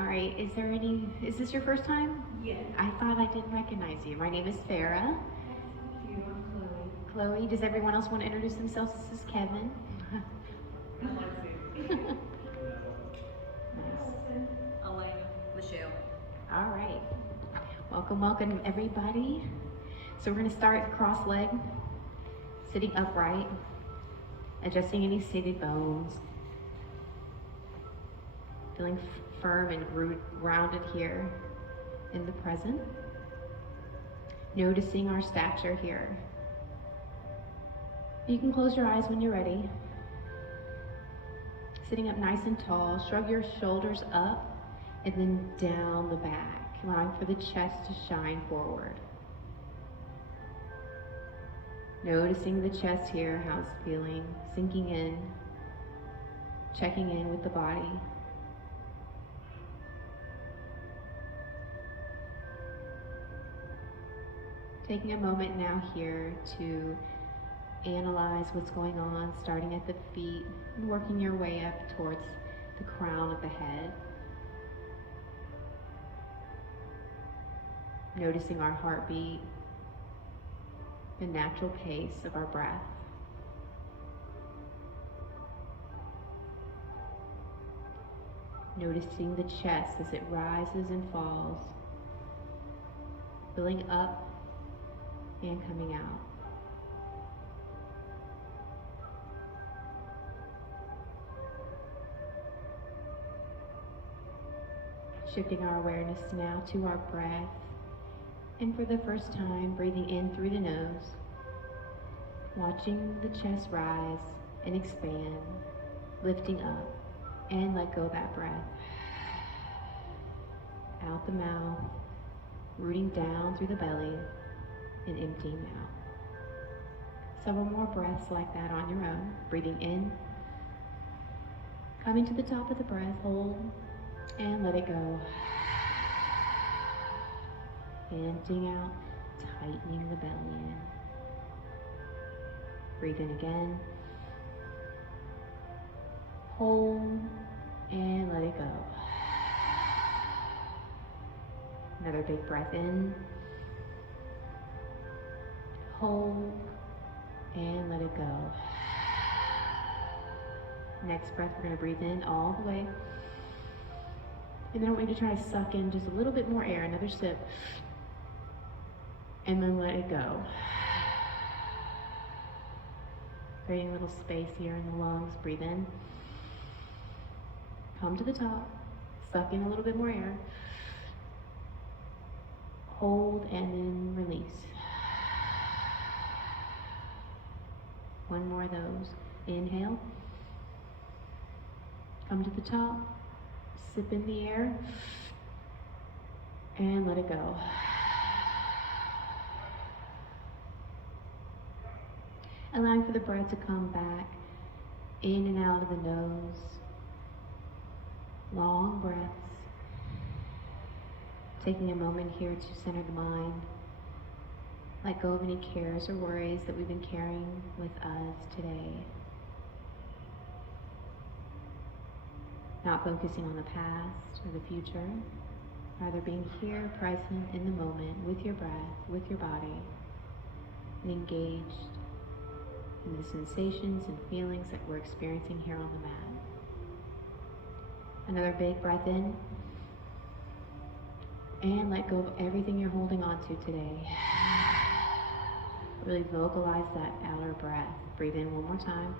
All right, is this your first time? Yes. I thought I didn't recognize you. My name is Farah. Nice to meet you. I'm Chloe. Chloe, does everyone else want to introduce themselves? This is Kevin. Alexis. Nice. Allison. Elena. Michelle. All right. Welcome everybody. So we're going to start cross-leg, sitting upright, adjusting any seated bones, feeling firm and grounded here in the present. Noticing our stature here. You can close your eyes when you're ready. Sitting up nice and tall, shrug your shoulders up and then down the back, allowing for the chest to shine forward. Noticing the chest here, how it's feeling, sinking in, checking in with the body. Taking a moment now here to analyze what's going on, starting at the feet and working your way up towards the crown of the head. Noticing our heartbeat, the natural pace of our breath. Noticing the chest as it rises and falls, filling up and coming out. Shifting our awareness now to our breath, and for the first time, breathing in through the nose, watching the chest rise and expand, lifting up, and let go of that breath. Out the mouth, rooting down through the belly, and emptying out. Several more breaths like that on your own. Breathing in, coming to the top of the breath, hold, and let it go. Emptying out, tightening the belly in. Breathe in again. Hold, and let it go. Another big breath in. Hold, and let it go. Next breath, we're going to breathe in all the way. And then I want you to try to suck in just a little bit more air, another sip. And then let it go. Creating a little space here in the lungs. Breathe in. Come to the top. Suck in a little bit more air. Hold and then release. One more of those. Inhale. Come to the top. Sip in the air. And let it go. Allowing for the breath to come back in and out of the nose. Long breaths. Taking a moment here to center the mind. Let go of any cares or worries that we've been carrying with us today. Not focusing on the past or the future. Rather being here, present in the moment, with your breath, with your body, and engaged in the sensations and feelings that we're experiencing here on the mat. Another big breath in. And let go of everything you're holding on to today. Really vocalize that outer breath. Breathe in one more time.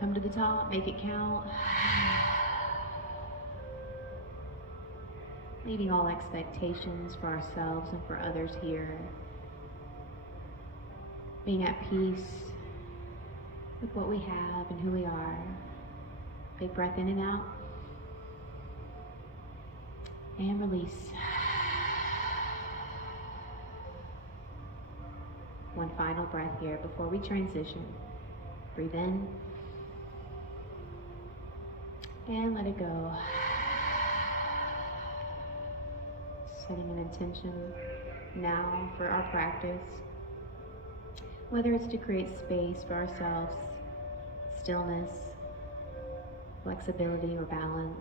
Come to the top, make it count. Leaving all expectations for ourselves and for others here. Being at peace with what we have and who we are. Big breath in and out. And release. One final breath here before we transition. Breathe in. And let it go. Setting an intention now for our practice. Whether it's to create space for ourselves, stillness, flexibility, or balance.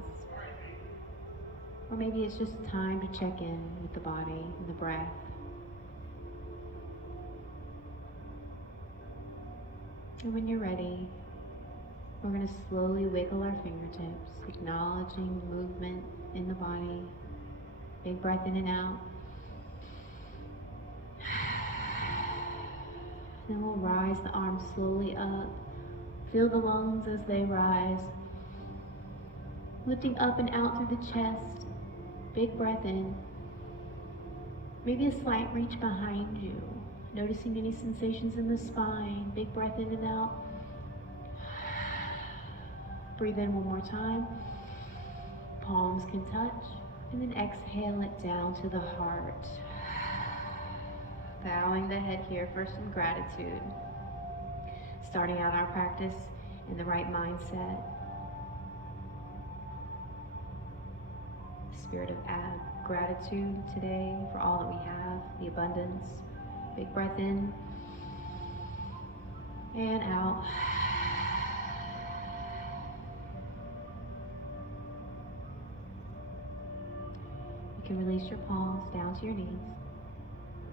Or maybe it's just time to check in with the body and the breath. And when you're ready, we're going to slowly wiggle our fingertips, acknowledging movement in the body. Big breath in and out. Then we'll rise the arms slowly up. Feel the lungs as they rise. Lifting up and out through the chest. Big breath in. Maybe a slight reach behind you. Noticing any sensations in the spine. Big breath in and out. Breathe in one more time. Palms can touch. And then exhale it down to the heart. Bowing the head here for some gratitude. Starting out our practice in the right mindset. Spirit of gratitude today for all that we have, the abundance. Big breath in and out. You can release your palms down to your knees.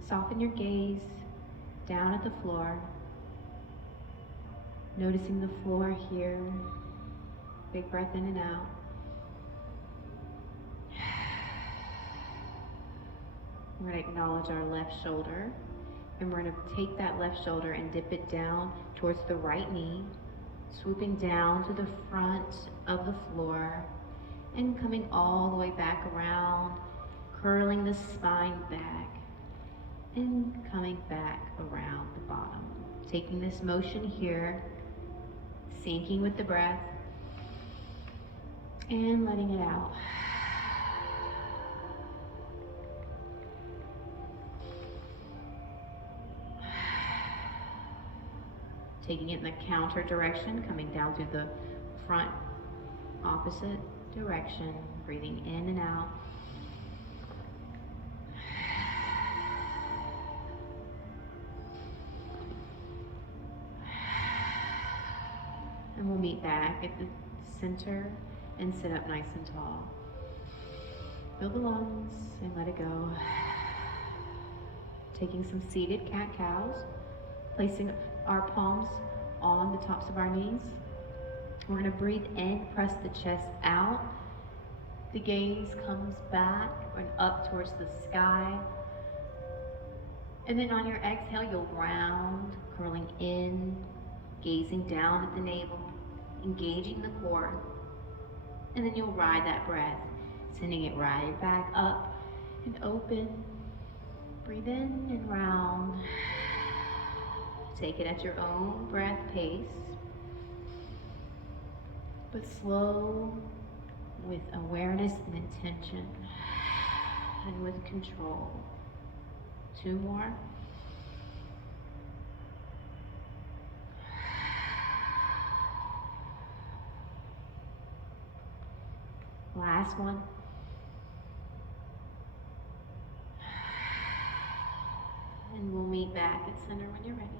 Soften your gaze down at the floor. Noticing the floor here. Big breath in and out. We're going to acknowledge our left shoulder, and we're going to take that left shoulder and dip it down towards the right knee, swooping down to the front of the floor, and coming all the way back around, curling the spine back, and coming back around the bottom. Taking this motion here, sinking with the breath, and letting it out. Taking it in the counter direction, coming down through the front opposite direction, breathing in and out. And we'll meet back at the center and sit up nice and tall. Fill the lungs and let it go. Taking some seated cat-cows, placing our palms on the tops of our knees. We're going to breathe in, press the chest out. The gaze comes back and up towards the sky. And then on your exhale, you'll round, curling in, gazing down at the navel, engaging the core. And then you'll ride that breath, sending it right back up and open. Breathe in and round. Take it at your own breath pace, but slow, with awareness and intention, and with control. 2 more. Last one. And we'll meet back at center when you're ready.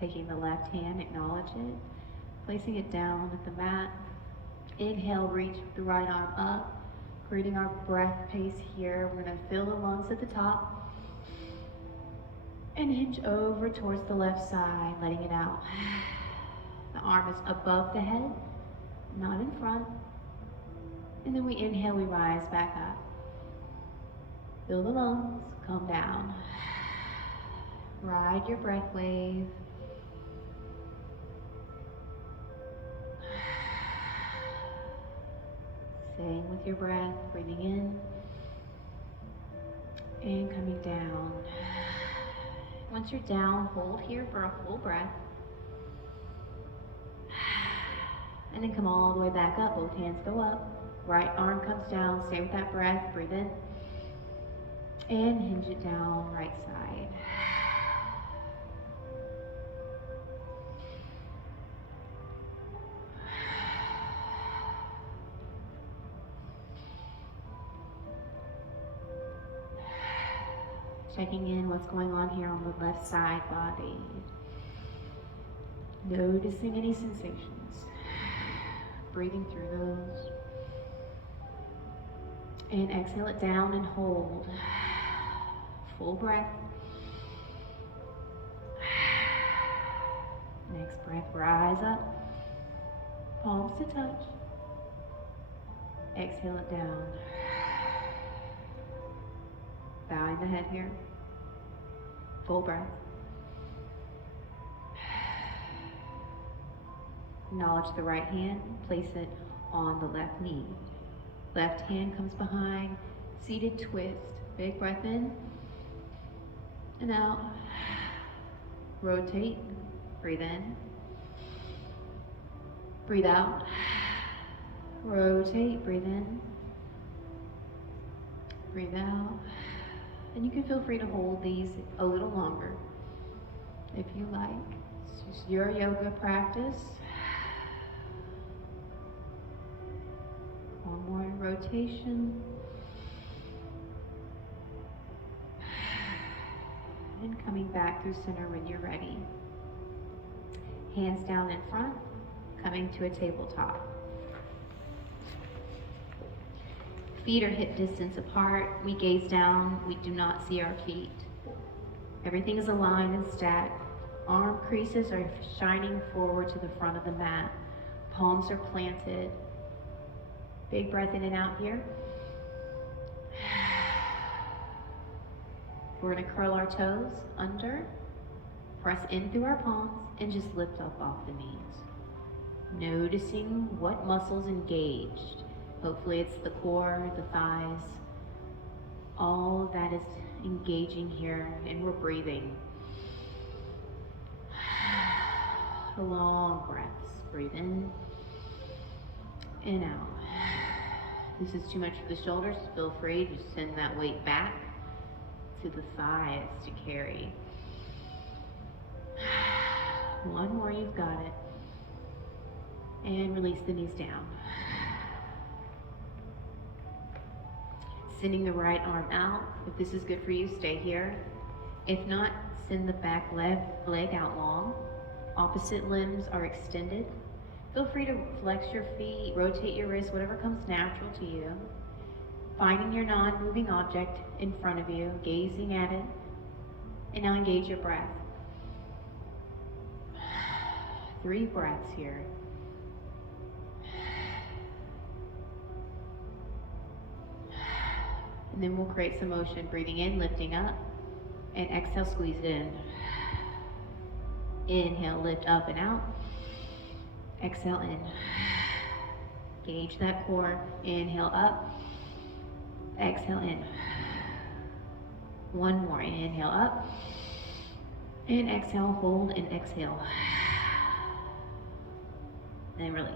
Taking the left hand, acknowledge it. Placing it down at the mat. Inhale, reach the right arm up. Creating our breath pace here. We're going to fill the lungs at the top. And hinge over towards the left side, letting it out. The arm is above the head, not in front. And then we inhale, we rise back up. Fill the lungs, come down. Ride your breath wave. Staying with your breath, breathing in and coming down. Once you're down, hold here for a full breath. And then come all the way back up. Both hands go up. Right arm comes down. Stay with that breath. Breathe in. And hinge it down, right side. Checking in what's going on here on the left side body. Noticing any sensations. breathing through those. And exhale it down and hold. Full breath. Next breath, rise up. Palms to touch. Exhale it down. Bowing the head here. Full breath. Acknowledge the right hand, place it on the left knee. Left hand comes behind, seated twist. Big breath in and out. Rotate, breathe in. Breathe out. Rotate, breathe in. Breathe out. And you can feel free to hold these a little longer if you like. It's just your yoga practice. One more rotation. And coming back through center when you're ready. Hands down in front, coming to a tabletop. Feet are hip distance apart. We gaze down. We do not see our feet. Everything is aligned and stacked. Arm creases are shining forward to the front of the mat. Palms are planted. Big breath in and out here. We're going to curl our toes under, press in through our palms, and just lift up off the knees. Noticing what muscles engaged. Hopefully it's the core, the thighs. All that is engaging here, and we're breathing. Long breaths. Breathe in and out. This is too much for the shoulders. Feel free to send that weight back to the thighs to carry. One more, you've got it. And release the knees down. Sending the right arm out. If this is good for you, stay here. If not, send the back leg out long. Opposite limbs are extended. Feel free to flex your feet, rotate your wrists, whatever comes natural to you. Finding your non-moving object in front of you, gazing at it, and now engage your breath. 3 breaths here. And then we'll create some motion, breathing in, lifting up, and exhale, squeeze it in. Inhale, lift up and out. Exhale in. Gauge that core. Inhale up. Exhale in. One more. Inhale up. And exhale, hold and exhale. Then release.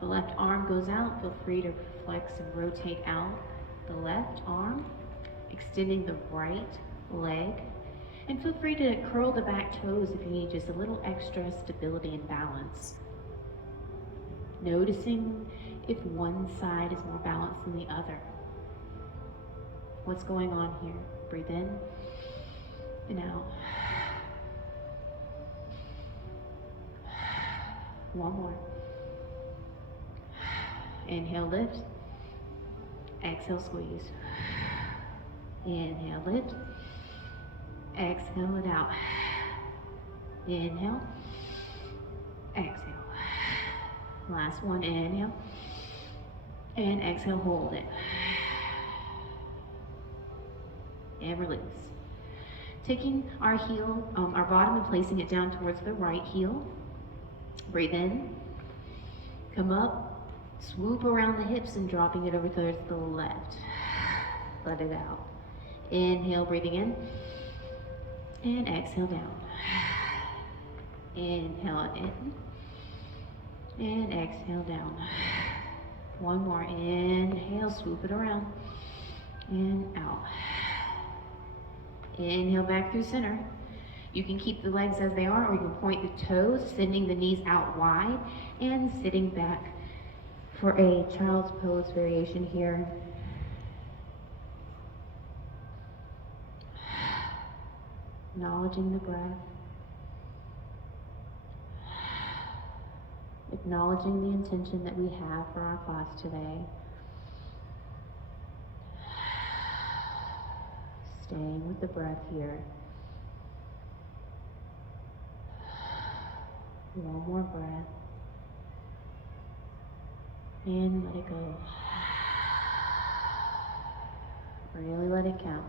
The left arm goes out. Feel free to flex and rotate out the left arm, extending the right leg. And feel free to curl the back toes if you need just a little extra stability and balance. Noticing if one side is more balanced than the other. What's going on here? Breathe in and out. One more. Inhale, lift. Exhale, squeeze. Inhale, lift. Exhale it out. Inhale. Exhale. Last one, inhale. And exhale, hold it. And release. Taking our heel, our bottom, and placing it down towards the right heel. Breathe in. Come up. Swoop around the hips and dropping it over towards the left. Let it out. Inhale, breathing in. And exhale down. Inhale in. And exhale down. One more. Inhale, swoop it around. And out. Inhale back through center. You can keep the legs as they are, or you can point the toes, sending the knees out wide, and sitting back for a child's pose variation here. Acknowledging the breath. If acknowledging the intention that we have for our class today. Staying with the breath here. One more breath. And let it go. Really let it count.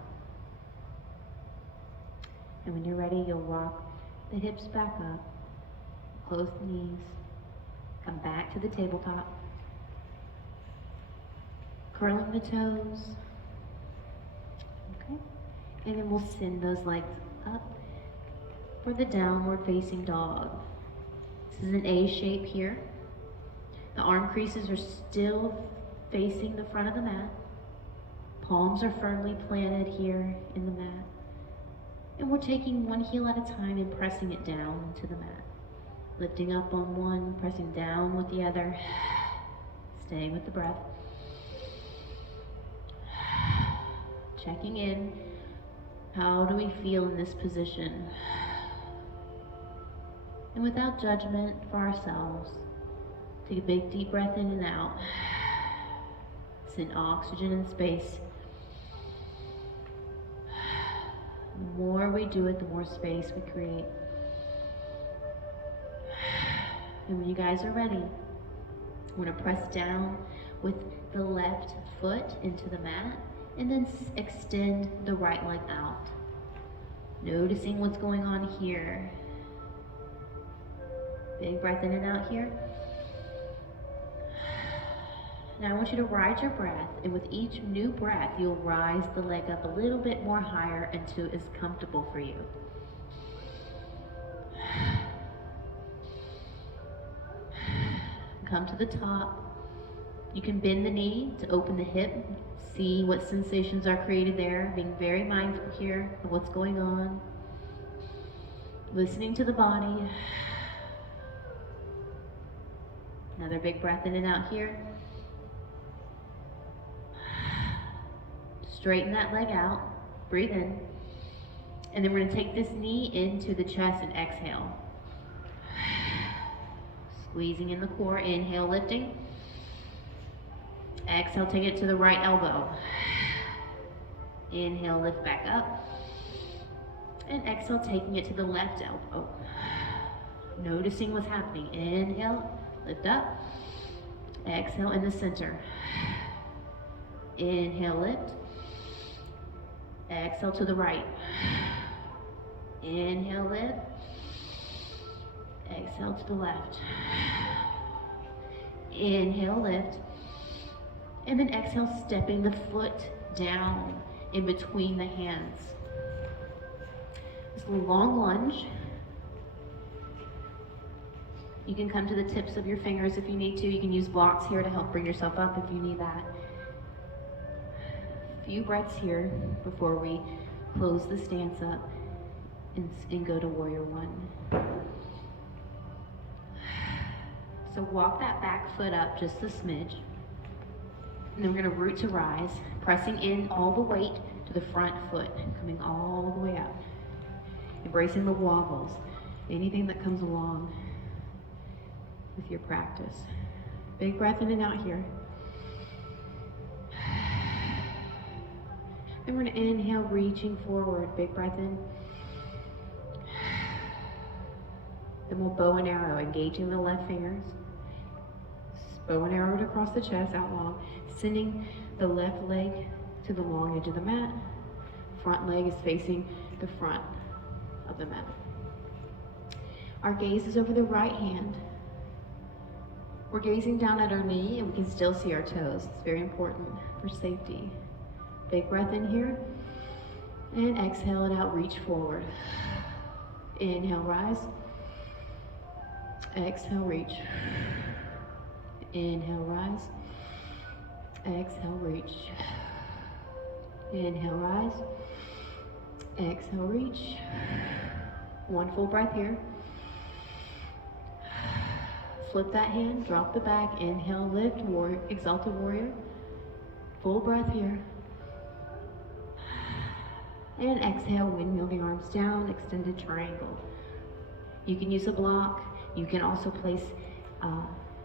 And when you're ready, you'll rock the hips back up. Close the knees. Come back to the tabletop. Curling the toes. Okay. And then we'll send those legs up for the downward facing dog. This is an A shape here. The arm creases are still facing the front of the mat. Palms are firmly planted here in the mat. And we're taking one heel at a time and pressing it down into the mat. Lifting up on one, pressing down with the other. Staying with the breath. Checking in. How do we feel in this position? And without judgment for ourselves, take a big deep breath in and out. Send oxygen and space. The more we do it, the more space we create. And when you guys are ready, we're going to press down with the left foot into the mat and then extend the right leg out. Noticing what's going on here. Big breath in and out here. Now I want you to ride your breath, and with each new breath, you'll rise the leg up a little bit more higher until it's comfortable for you. Come to the top. You can bend the knee to open the hip. See what sensations are created there. Being very mindful here of what's going on. Listening to the body. Another big breath in and out here. Straighten that leg out. Breathe in. And then we're going to take this knee into the chest and exhale. Squeezing in the core. Inhale, lifting. Exhale, take it to the right elbow. Inhale, lift back up. And exhale, taking it to the left elbow. Noticing what's happening. Inhale, lift up. Exhale in the center. Inhale, lift. Exhale to the right. Inhale, lift. Exhale to the left. Inhale, lift. And then exhale, stepping the foot down in between the hands. Just a long lunge. You can come to the tips of your fingers if you need to. You can use blocks here to help bring yourself up if you need that. A few breaths here before we close the stance up and go to warrior one. So walk that back foot up just a smidge. And then we're going to root to rise, pressing in all the weight to the front foot, coming all the way up. Embracing the wobbles, anything that comes along with your practice. Big breath in and out here. Then we're going to inhale, reaching forward. Big breath in. Then we'll bow and arrow, engaging the left fingers. Bow and arrow across the chest, out long. Sending the left leg to the long edge of the mat. Front leg is facing the front of the mat. Our gaze is over the right hand. We're gazing down at our knee and we can still see our toes. It's very important for safety. Big breath in here. And exhale it out, reach forward. Inhale, rise. Exhale, reach. Inhale, rise. Exhale, reach. Inhale, rise. Exhale, reach. One full breath here. Flip that hand, drop the back, inhale, lift, warrior, exalted warrior. Full breath here. And exhale, windmill the arms down, extended triangle. You can use a block. You can also place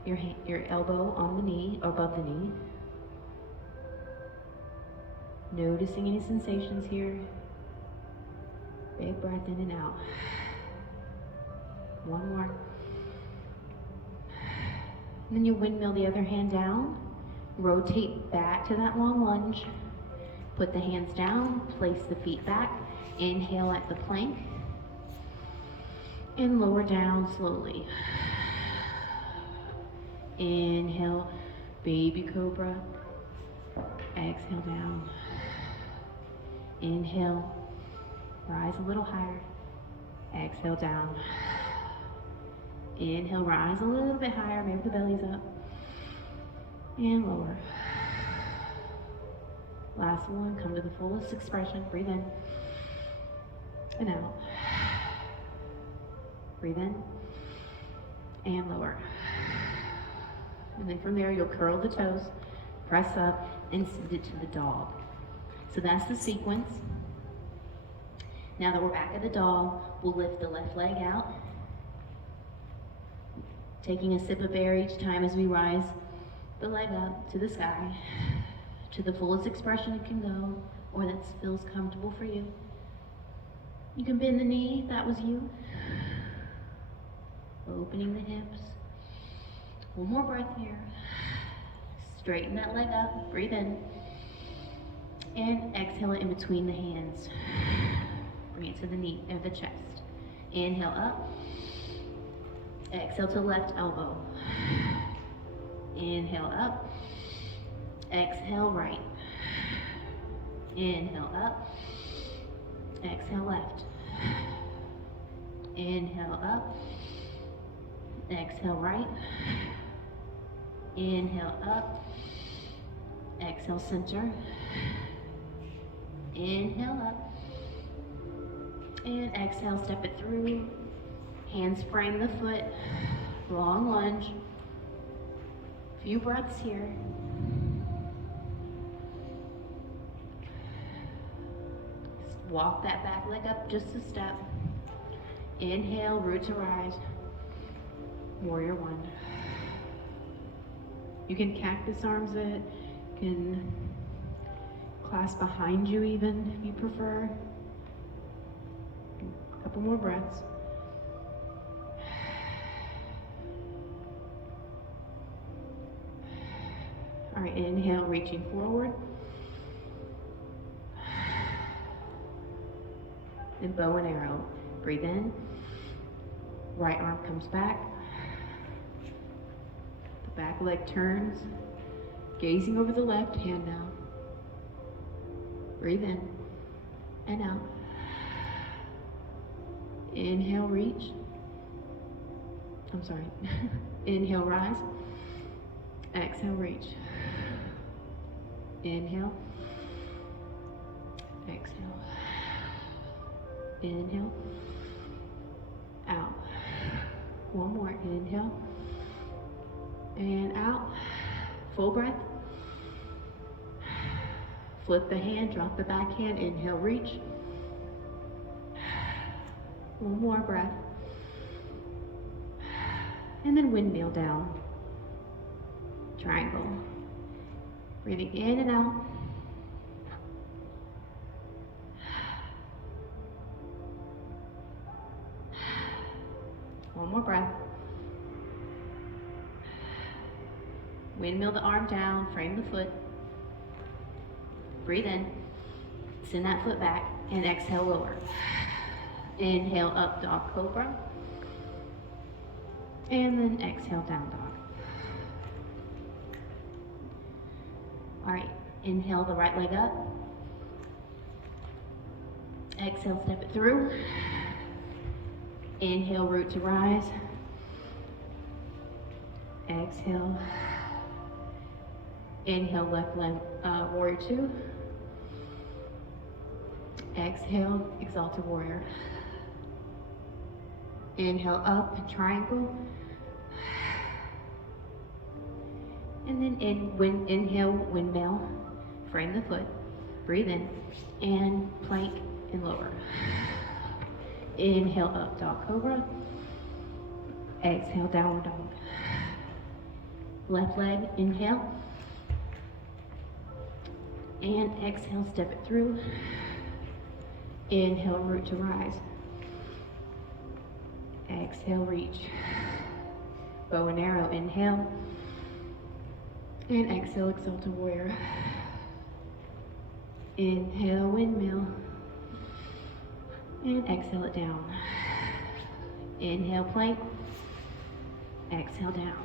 your elbow on the knee, above the knee. Noticing any sensations here. Big breath in and out. One more. And then you windmill the other hand down. Rotate back to that long lunge. Put the hands down, place the feet back. Inhale at the plank. And lower down slowly. Inhale, baby cobra. Exhale down. Inhale, rise a little higher. Exhale down. Inhale, rise a little bit higher, maybe the belly's up. And lower. Last one, come to the fullest expression. Breathe in and out. Breathe in and lower. And then from there, you'll curl the toes, press up, and send it to the dog. So that's the sequence. Now that we're back at the dog, we'll lift the left leg out, taking a sip of air each time as we rise the leg up to the sky, to the fullest expression it can go, or that feels comfortable for you. You can bend the knee if that was you. Opening the hips. One more breath here. Straighten that leg up, breathe in. And exhale it in between the hands. Bring it to the knee, or the chest. Inhale up. Exhale to left elbow. Inhale up. Exhale right. Inhale up. Exhale left. Inhale up. Exhale right. Inhale up. Exhale center. Inhale up. And exhale, step it through. Hands frame the foot. Long lunge. Few breaths here. Walk that back leg up just a step. Inhale, root to rise. Warrior one. You can cactus arms it, can clasp behind you even if you prefer. A couple more breaths. All right, inhale, reaching forward. And bow and arrow. Breathe in. Right arm comes back. The back leg turns. Gazing over the left, hand now. Breathe in and out. Inhale, reach. I'm sorry. Inhale, rise. Exhale, reach. Inhale. Exhale. Inhale. Out. One more. Inhale. And out. Full breath. Flip the hand, drop the back hand. Inhale, reach. One more breath. And then windmill down. Triangle. Breathing in and out. One more breath. Windmill the arm down, frame the foot. Breathe in. Send that foot back and exhale lower. Inhale up, dog cobra. And then exhale, down dog. All right, inhale the right leg up. Exhale, step it through. Inhale, root to rise. Exhale. Inhale, left leg, warrior two. Exhale, exalted warrior. Inhale up, triangle. And then inhale, windmill. Frame the foot. Breathe in. And plank and lower. Inhale up, dog cobra. Exhale, downward dog. Left leg, inhale. And exhale, step it through. Inhale, root to rise. Exhale, reach. Bow and arrow, inhale. And exhale, exalted warrior. Inhale, windmill. And exhale it down. Inhale, plank. Exhale, down.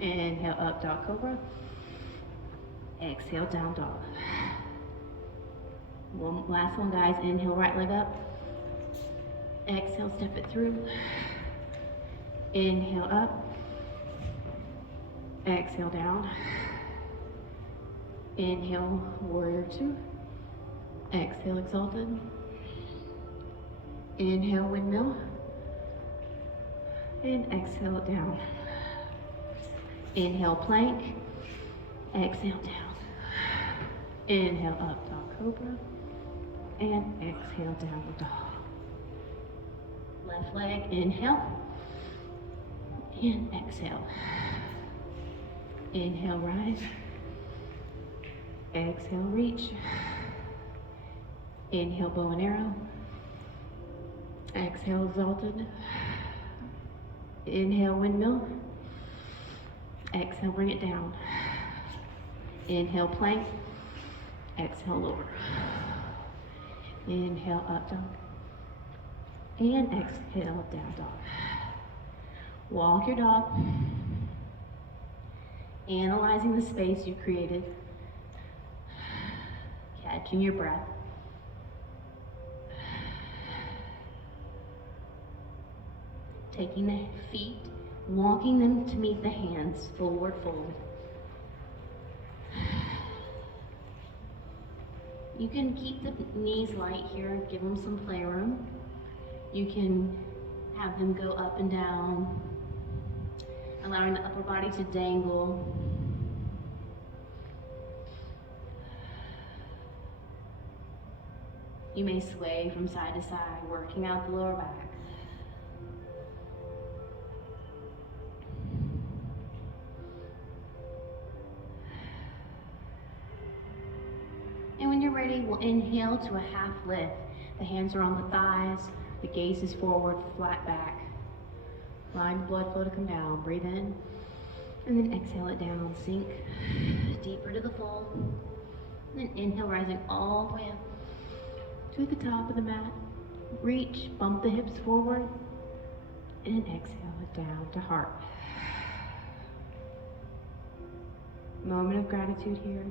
Inhale, up, dog cobra. Exhale, down dog. Last one, guys. Inhale, right leg up. Exhale, step it through. Inhale, up. Exhale, down. Inhale, warrior two. Exhale, exalted. Inhale, windmill. And exhale it down. Inhale, plank. Exhale, down. Inhale, up, dog cobra. And exhale, down dog. Left leg, inhale. And exhale. Inhale, rise. Exhale, reach. Inhale, bow and arrow. Exhale, exalted. Inhale, windmill. Exhale, bring it down. Inhale, plank. Exhale, lower. Inhale, up dog. And exhale, down dog. Walk your dog. Analyzing the space you created. Catching your breath. Taking the feet, walking them to meet the hands, forward fold. You can keep the knees light here, give them some playroom. You can have them go up and down, allowing the upper body to dangle. You may sway from side to side, working out the lower back. And when you're ready, we'll inhale to a half lift. The hands are on the thighs, the gaze is forward, flat back. Allowing the blood flow to come down. Breathe in, and then exhale it down. Sink deeper to the full. And then inhale, rising all the way up to the top of the mat. Reach, bump the hips forward, and exhale it down to heart. Moment of gratitude here.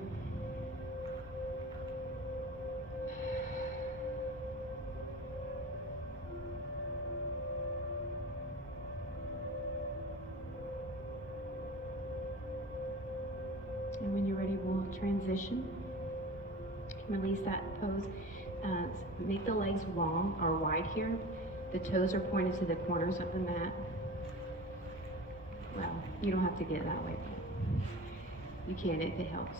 And when you're ready, we'll transition. Release that pose. Make the legs long or wide here. The toes are pointed to the corners of the mat. Well, you don't have to get that way, but you can if it helps.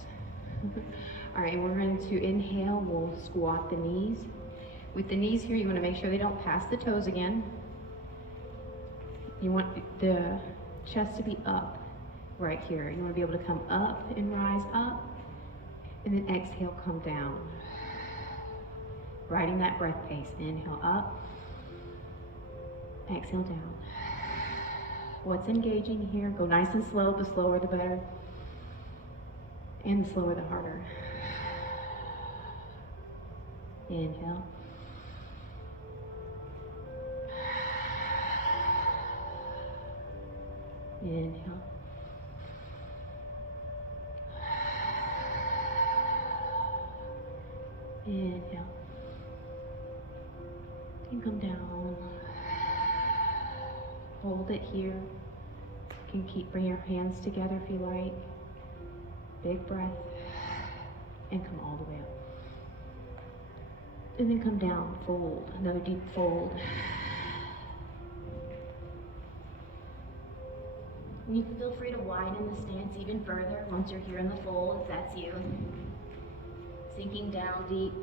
All right, we're going to inhale. We'll squat the knees. With the knees here, you want to make sure they don't pass the toes again. You want the chest to be up right here. You want to be able to come up and rise up, and then exhale, come down. Riding that breath pace. Inhale up, exhale down. What's engaging here? Go nice and slow. The slower the better, and the slower the harder. Inhale. Inhale. Inhale. And come down. Hold it here. You can bring your hands together if you like. Big breath. And come all the way up. And then come down, fold. Another deep fold. You can feel free to widen the stance even further once you're here in the fold, if that's you. Sinking down deep.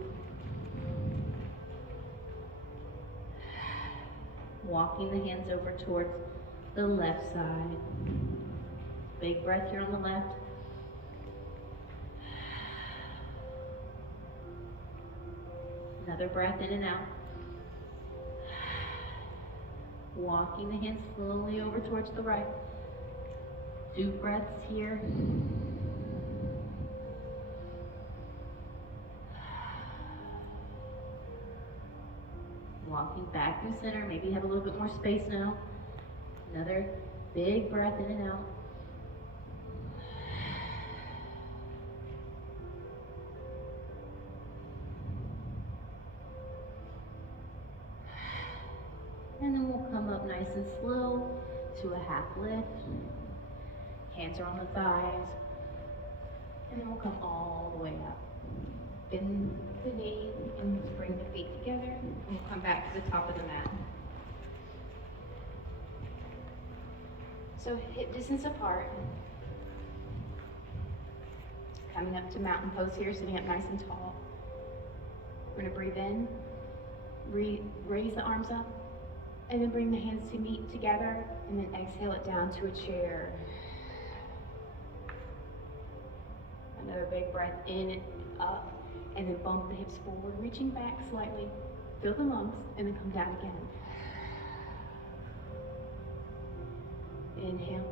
Walking the hands over towards the left side. Big breath here on the left. Another breath in and out. Walking the hands slowly over towards the right. 2 breaths here. Walking back through center. Maybe you have a little bit more space now. Another big breath in and out. And then we'll come up nice and slow to a half lift. Hands are on the thighs. And then we'll come all the way up. Bend the knee and bring the feet together. And we'll come back to the top of the mat. So hip distance apart. Coming up to mountain pose here, sitting up nice and tall. We're gonna breathe in, raise the arms up, and then bring the hands to meet together, and then exhale it down to a chair. Another big breath in and up, and then bump the hips forward, reaching back slightly. Fill the lungs, and then come down again. Inhale.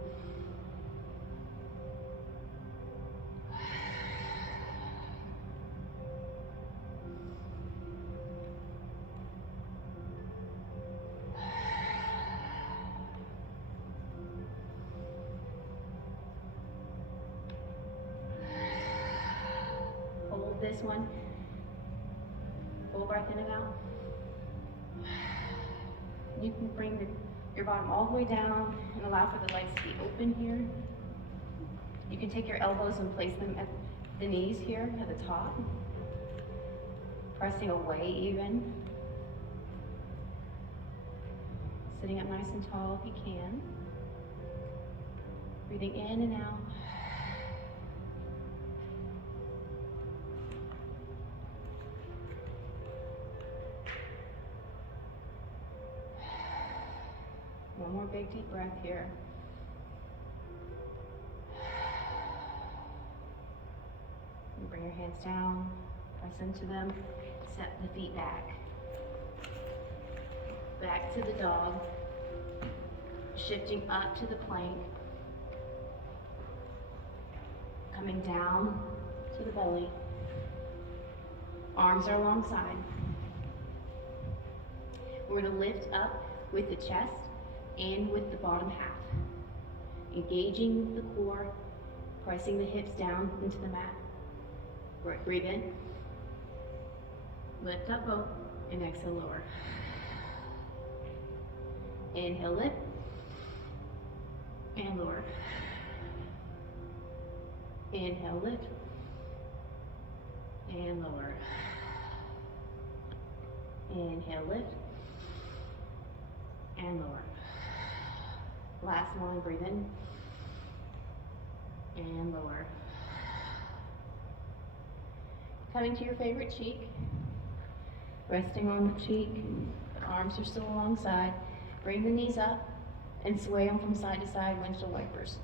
Hold this one. Full breath in and out. You can bring your bottom all the way down and allow for the legs to be open here. You can take your elbows and place them at the knees here at the top. Pressing away even. Sitting up nice and tall if you can. Breathing in and out. One more big deep breath here. And bring your hands down, press into them, set the feet back. Back to the dog. Shifting up to the plank. Coming down to the belly. Arms are alongside. We're going to lift up with the chest and with the bottom half. Engaging the core, pressing the hips down into the mat. Breathe in. Lift up both and exhale lower. Inhale, lift. And lower. Inhale, lift. And lower. Inhale, lift. And lower. Last one, breathe in. And lower. Coming to your favorite cheek. Resting on the cheek. The arms are still alongside. Bring the knees up and sway them from side to side, windshield wipers.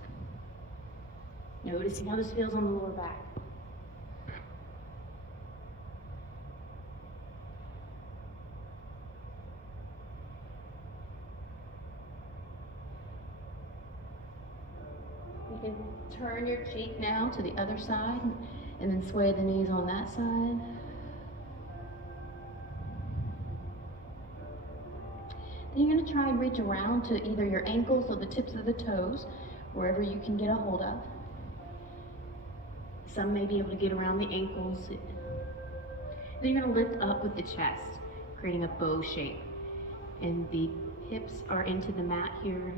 Noticing how this feels on the lower back. You can turn your cheek now to the other side and then sway the knees on that side. Then you're going to try and reach around to either your ankles or the tips of the toes, wherever you can get a hold of. Some may be able to get around the ankles. Then you're going to lift up with the chest, creating a bow shape. And the hips are into the mat here.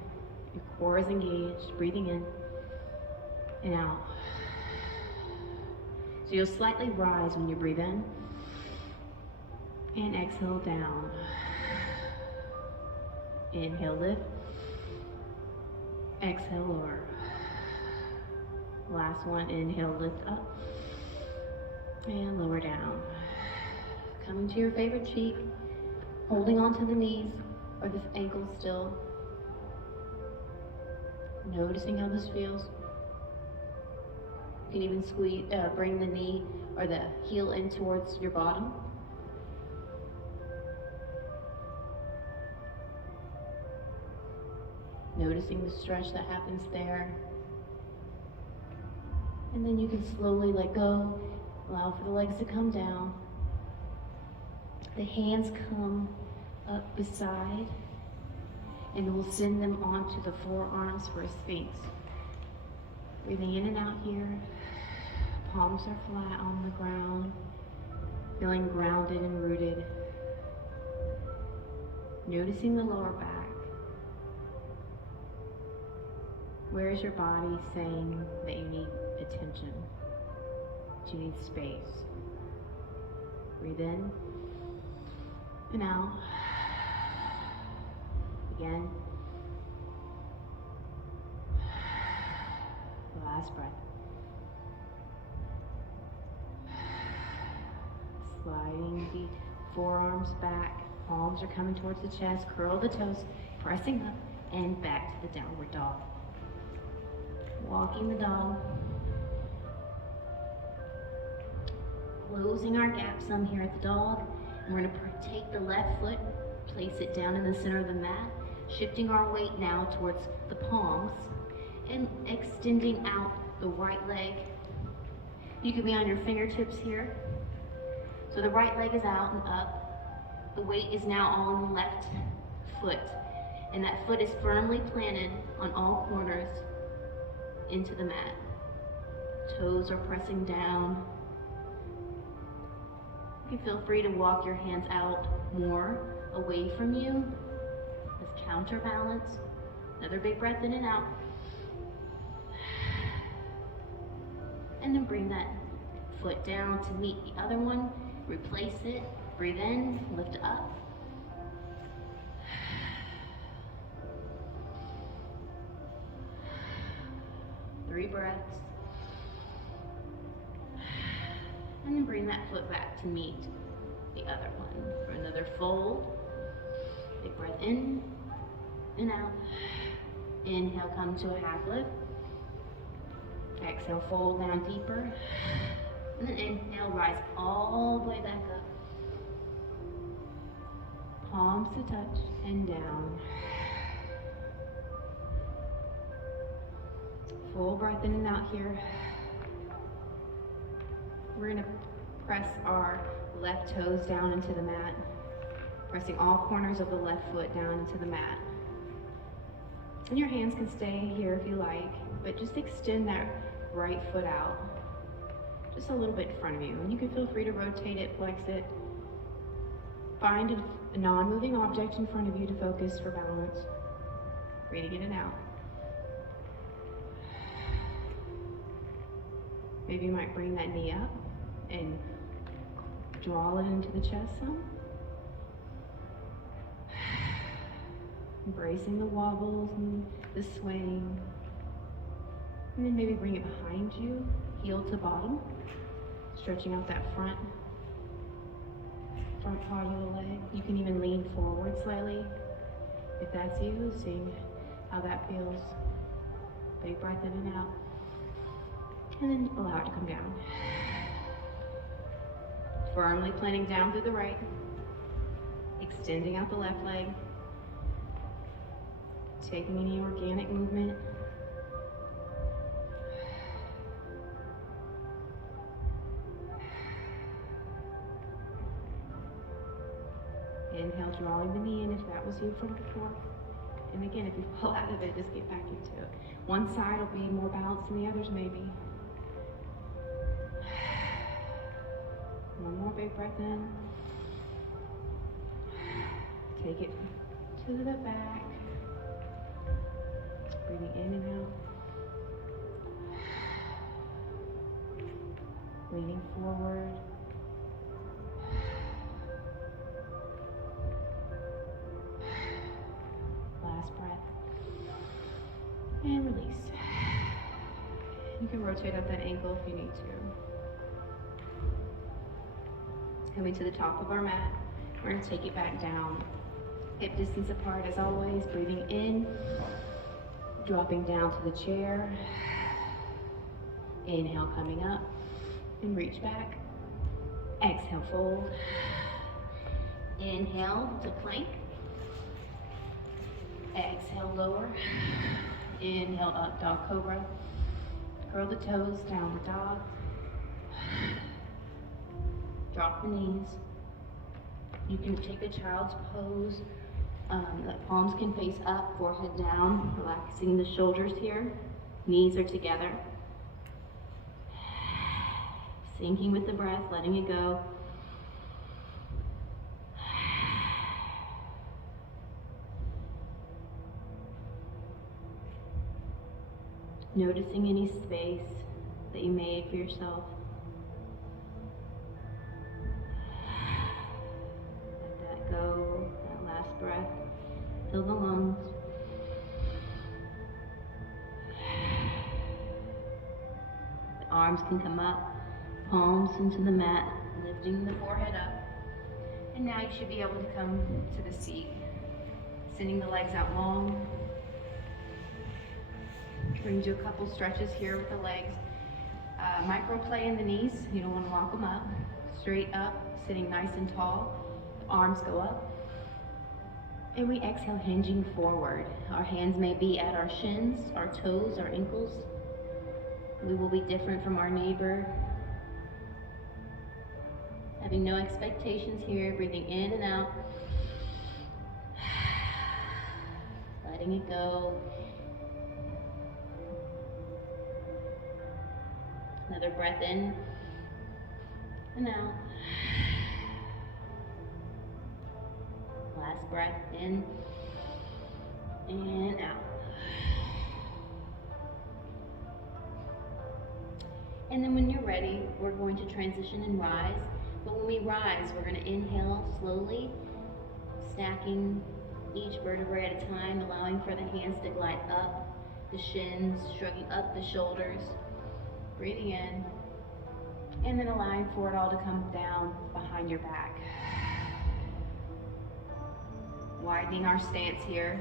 Your core is engaged, breathing in and out. So you'll slightly rise when you breathe in and exhale down. Inhale, lift. Exhale, lower. Last one, inhale, lift up and lower down. Coming to your favorite cheek, holding onto the knees or the ankles still. Noticing how this feels. You can even squeeze, bring the knee or the heel in towards your bottom. Noticing the stretch that happens there. And then you can slowly let go, allow for the legs to come down. The hands come up beside, and we'll send them onto the forearms for a sphinx. Breathing in and out here. Palms are flat on the ground, feeling grounded and rooted. Noticing the lower back. Where is your body saying that you need attention? That you need space? Breathe in and out. Again. The last breath. Sliding the forearms back. Palms are coming towards the chest. Curl the toes, pressing up and back to the downward dog. Walking the dog. Closing our gap some here at the dog. And we're going to take the left foot, place it down in the center of the mat, shifting our weight now towards the palms and extending out the right leg. You can be on your fingertips here. So the right leg is out and up. The weight is now on the left foot, and that foot is firmly planted on all corners into the mat. Toes are pressing down. You can feel free to walk your hands out more away from you as counterbalance. Another big breath in and out. And then bring that foot down to meet the other one. Replace it. Breathe in, lift up. Three breaths. And then bring that foot back to meet the other one for another fold. Big breath in and out. Inhale, come to a half lift. Exhale, fold down deeper. And then inhale, rise all the way back up. Palms to touch and down. Full breath in and out here. We're going to press our left toes down into the mat, pressing all corners of the left foot down into the mat. And your hands can stay here if you like, but just extend that right foot out just a little bit in front of you. And you can feel free to rotate it, flex it. Find a non-moving object in front of you to focus for balance. Breathing in and out. Maybe you might bring that knee up and draw it into the chest some. Embracing the wobbles and the swaying. And then maybe bring it behind you, heel to bottom, stretching out that front part of the leg. You can even lean forward slightly if that's you, seeing how that feels. Big breath in and out. And then allow it to come down. Firmly planting down through the right. Extending out the left leg. Taking any organic movement. Inhale, drawing the knee in if that was you from before. And again, if you fall out of it, just get back into it. One side will be more balanced than the others, maybe. One more big breath in. Take it to the back. Breathing in and out. Leaning forward. Last breath. And release. You can rotate up that ankle if you need to. Coming to the top of our mat, we're going to take it back down. Hip distance apart as always, breathing in, dropping down to the chair. Inhale, coming up, and reach back. Exhale, fold. Inhale to plank. Exhale, lower. Inhale, up, dog cobra. Curl the toes, downward dog. Drop the knees. You can take a child's pose. The palms can face up, forehead down, relaxing the shoulders here. Knees are together. Sinking with the breath, letting it go. Noticing any space that you made for yourself. Let that go, that last breath. Fill the lungs. The arms can come up, palms into the mat, lifting the forehead up. And now you should be able to come to the seat, sending the legs out long. We're going to do a couple stretches here with the legs. Micro play in the knees. You don't want to lock them up. Straight up, sitting nice and tall. Arms go up. And we exhale, hinging forward. Our hands may be at our shins, our toes, our ankles. We will be different from our neighbor. Having no expectations here, breathing in and out. Letting it go. Another breath in and out. Last breath in and out. And then when you're ready, we're going to transition and rise. But when we rise, we're going to inhale slowly, stacking each vertebrae at a time, allowing for the hands to glide up the shins, shrugging up the shoulders. Breathing in, and then allowing for it all to come down behind your back. Widening our stance here.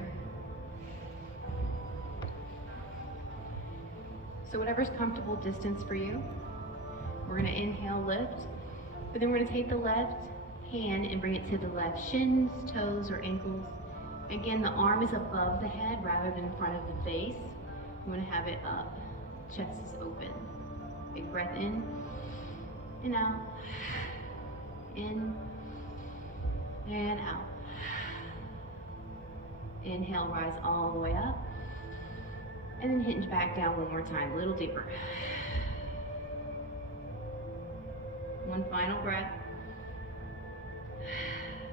So whatever's comfortable distance for you. We're gonna inhale, lift, but then we're gonna take the left hand and bring it to the left shins, toes, or ankles. Again, the arm is above the head rather than in front of the face. I'm gonna have it up, chest is open. Big breath in and out, in and out. Inhale, rise all the way up, and then hinge back down one more time, a little deeper. One final breath,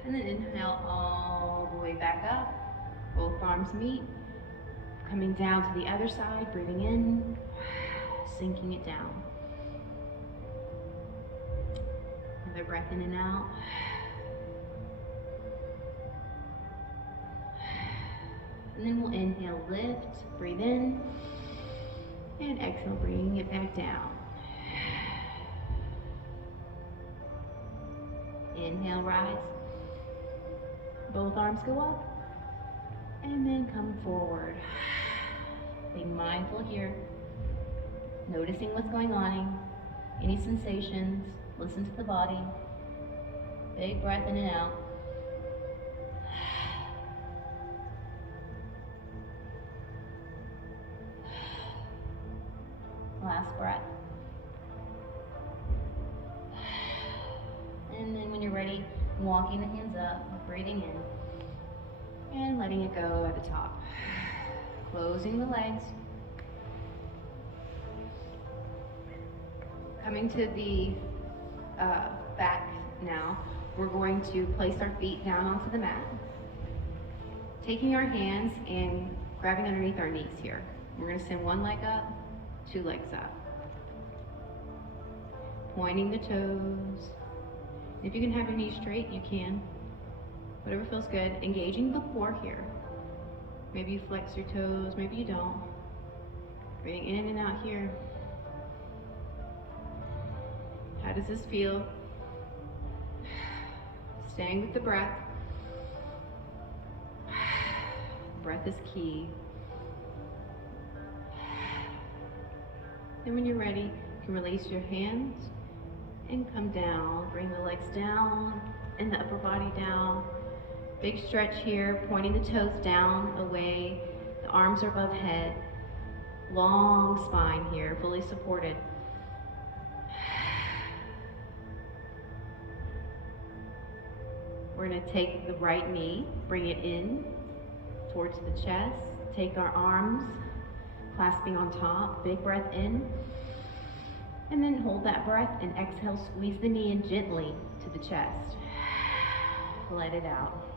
and then inhale all the way back up. Both arms meet, coming down to the other side, breathing in, sinking it down. Another breath in and out. And then we'll inhale, lift, breathe in, and exhale, bringing it back down. Inhale, rise. Both arms go up, and then come forward. Being mindful here, noticing what's going on, any sensations, listen to the body. Big breath in and out. Last breath. And then when you're ready, walking the hands up, breathing in, and letting it go at the top. Closing the legs. Coming to the back now, we're going to place our feet down onto the mat. Taking our hands and grabbing underneath our knees here. We're going to send one leg up, two legs up. Pointing the toes. If you can have your knees straight, you can. Whatever feels good. Engaging the core here. Maybe you flex your toes, maybe you don't. Breathing in and out here. How does this feel? Staying with the breath. Breath is key. And when you're ready, You can release your hands and come down. Bring the legs down and the upper body down. Big stretch here, pointing the toes down, away. The arms are above head. Long spine here, fully supported. We're going to take the right knee, bring it in towards the chest. Take our arms, clasping on top. Big breath in. And then hold that breath and exhale, squeeze the knee in gently to the chest. Let it out.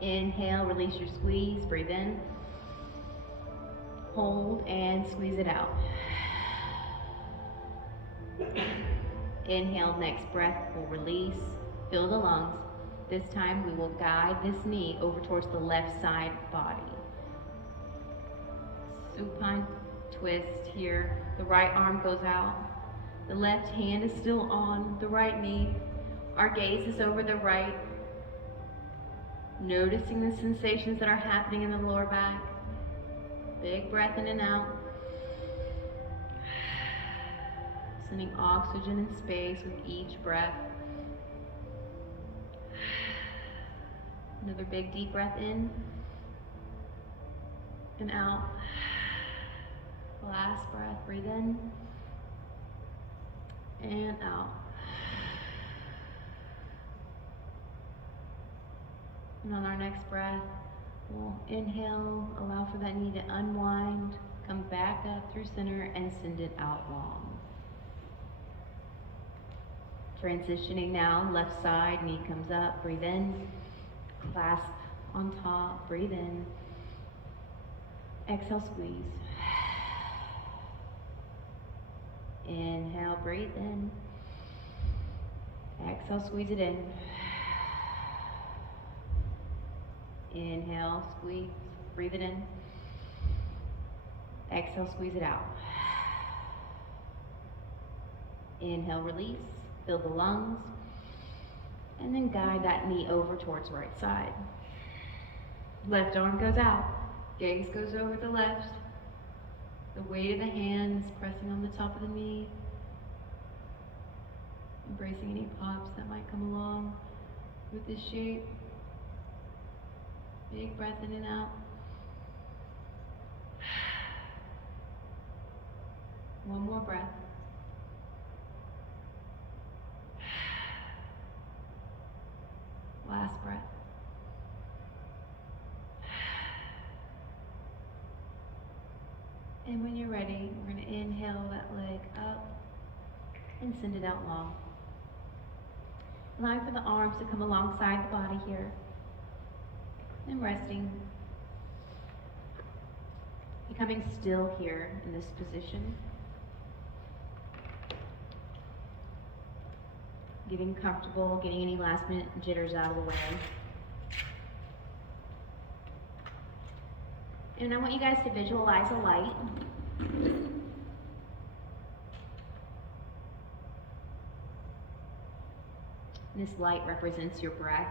Inhale, release your squeeze, breathe in. Hold and squeeze it out. Inhale, next breath will release, fill the lungs. This time we will guide this knee over towards the left side body. Supine twist here. The right arm goes out. The left hand is still on the right knee. Our gaze is over the right. Noticing the sensations that are happening in the lower back. Big breath in and out. Sending oxygen and space with each breath. Another big deep breath in and out. Last breath, breathe in and out. And on our next breath, we'll inhale, allow for that knee to unwind, come back up through center and send it out long. Transitioning now, left side, knee comes up, breathe in, clasp on top, breathe in, exhale, squeeze. Inhale, breathe in, exhale, squeeze it in. Inhale, squeeze, breathe it in. Exhale, squeeze it out. Inhale, release, fill the lungs, and then guide that knee over towards the right side. Left arm goes out, gaze goes over the left. The weight of the hands pressing on the top of the knee, embracing any pops that might come along with this shape. Big breath in and out. One more breath. Last breath. And when you're ready, we're going to inhale that leg up and send it out long. Allowing for the arms to come alongside the body here. And resting, becoming still here in this position. Getting comfortable, getting any last minute jitters out of the way. And I want you guys to visualize a light. This light represents your breath.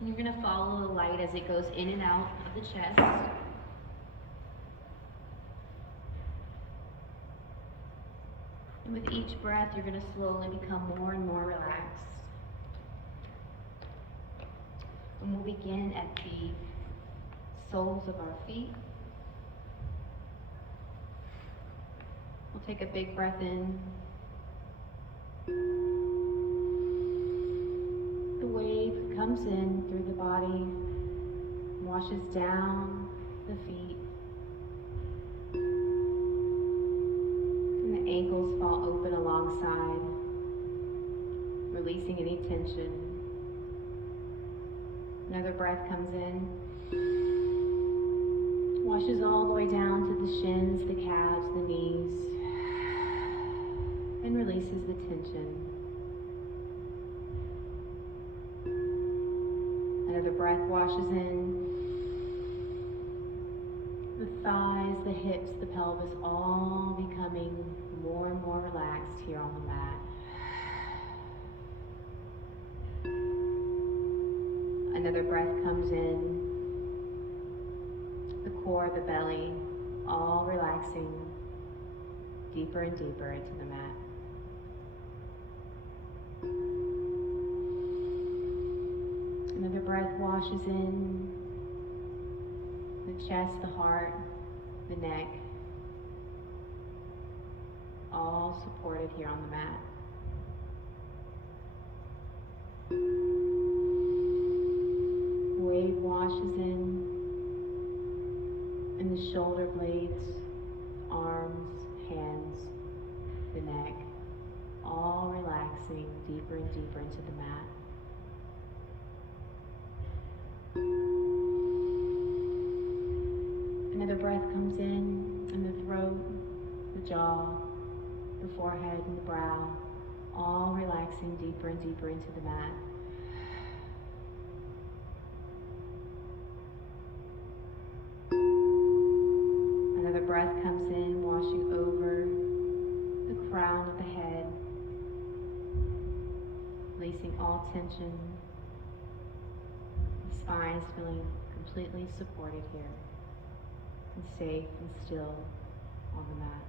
And you're going to follow the light as it goes in and out of the chest. And with each breath, you're going to slowly become more and more relaxed. And we'll begin at the soles of our feet. We'll take a big breath in. The wave comes in through the body, washes down the feet, and the ankles fall open alongside, releasing any tension. Another breath comes in, washes all the way down to the shins, the calves, the knees, and releases the tension. Another breath washes in. The thighs, the hips, the pelvis, all becoming more and more relaxed here on the mat. Another breath comes in. The core, the belly, all relaxing deeper and deeper into the mat. Another breath washes in the chest, the heart, the neck, all supported here on the mat. Wave washes in, and the shoulder blades, arms, hands, the neck, all relaxing deeper and deeper into the mat. Another breath comes in the throat, the jaw, the forehead, and the brow, all relaxing deeper and deeper into the mat. Another breath comes in, washing over the crown of the head, releasing all tension. The spine is feeling completely supported here, and safe and still on the mat.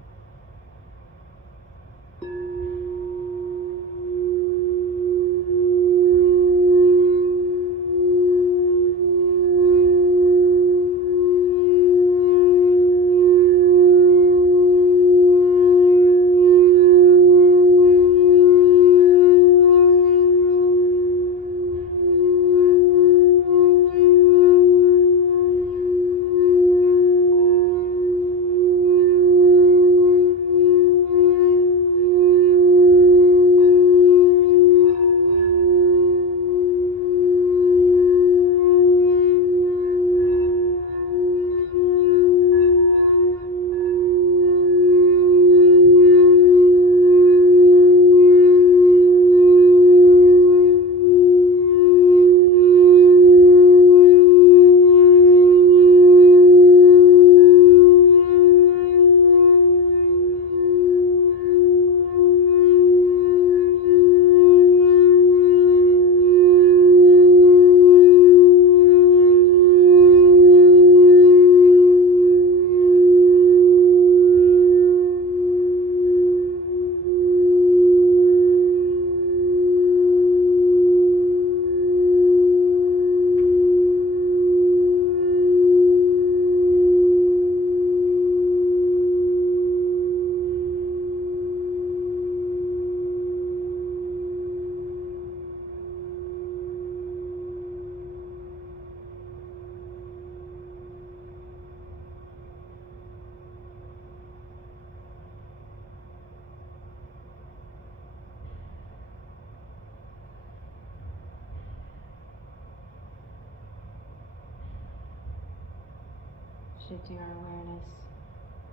Shifting our awareness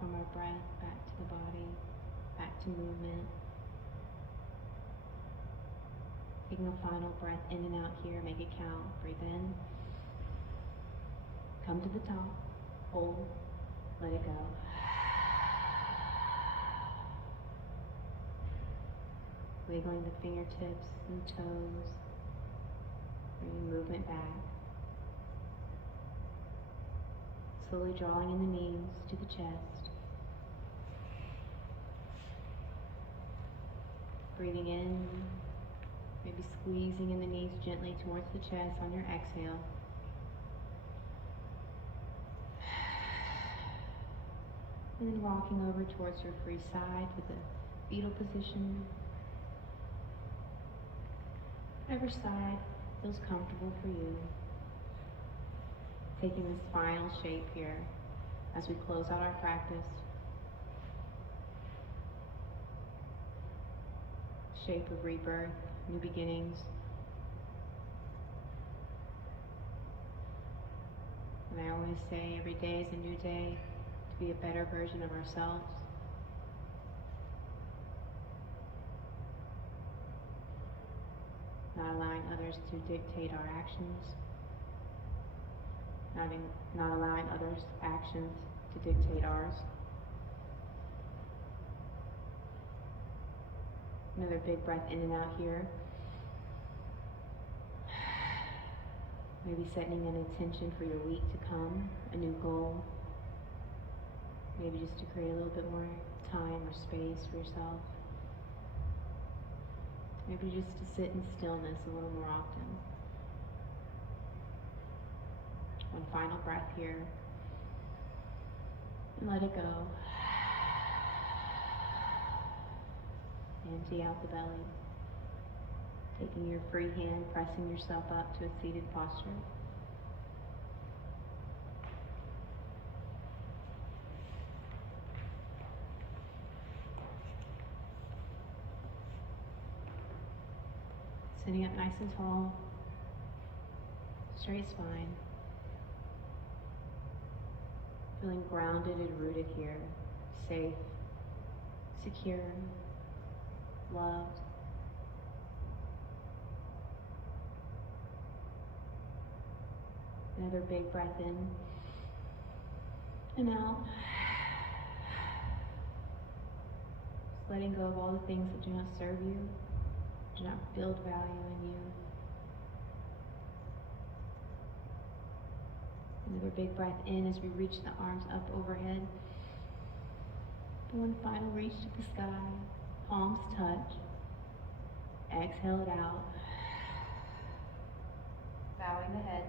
from our breath back to the body, back to movement. Taking a final breath in and out here, make it count. Breathe in, come to the top, hold, let it go. Wiggling the fingertips and toes, bringing movement back. Slowly drawing in the knees to the chest. Breathing in, maybe squeezing in the knees gently towards the chest on your exhale. And then walking over towards your free side with a fetal position. Whatever side feels comfortable for you. Taking this final shape here as we close out our practice. Shape of rebirth, new beginnings. And I always say every day is a new day to be a better version of ourselves. Not allowing others to dictate our actions. Not allowing others' actions to dictate ours. Another big breath in and out here. Maybe setting an intention for your week to come, a new goal, Maybe just to create a little bit more time or space for yourself. Maybe just to sit in stillness a little more often. One final breath here. And let it go. Empty out the belly. Taking your free hand, pressing yourself up to a seated posture. Sitting up nice and tall. Straight spine. Feeling grounded and rooted here. Safe, secure, loved. Another big breath in and out. Just letting go of all the things that do not serve you, do not build value in you. Another big breath in as we reach the arms up overhead. One final reach to the sky. Palms touch. Exhale it out. Bowing the head.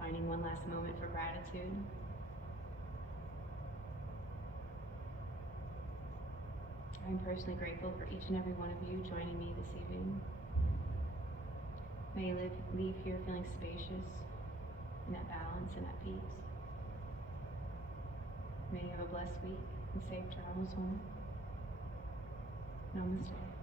Finding one last moment for gratitude. I'm personally grateful for each and every one of you joining me this evening. May you leave here feeling spacious and at balance and at peace. May you have a blessed week and safe travels home. Namaste.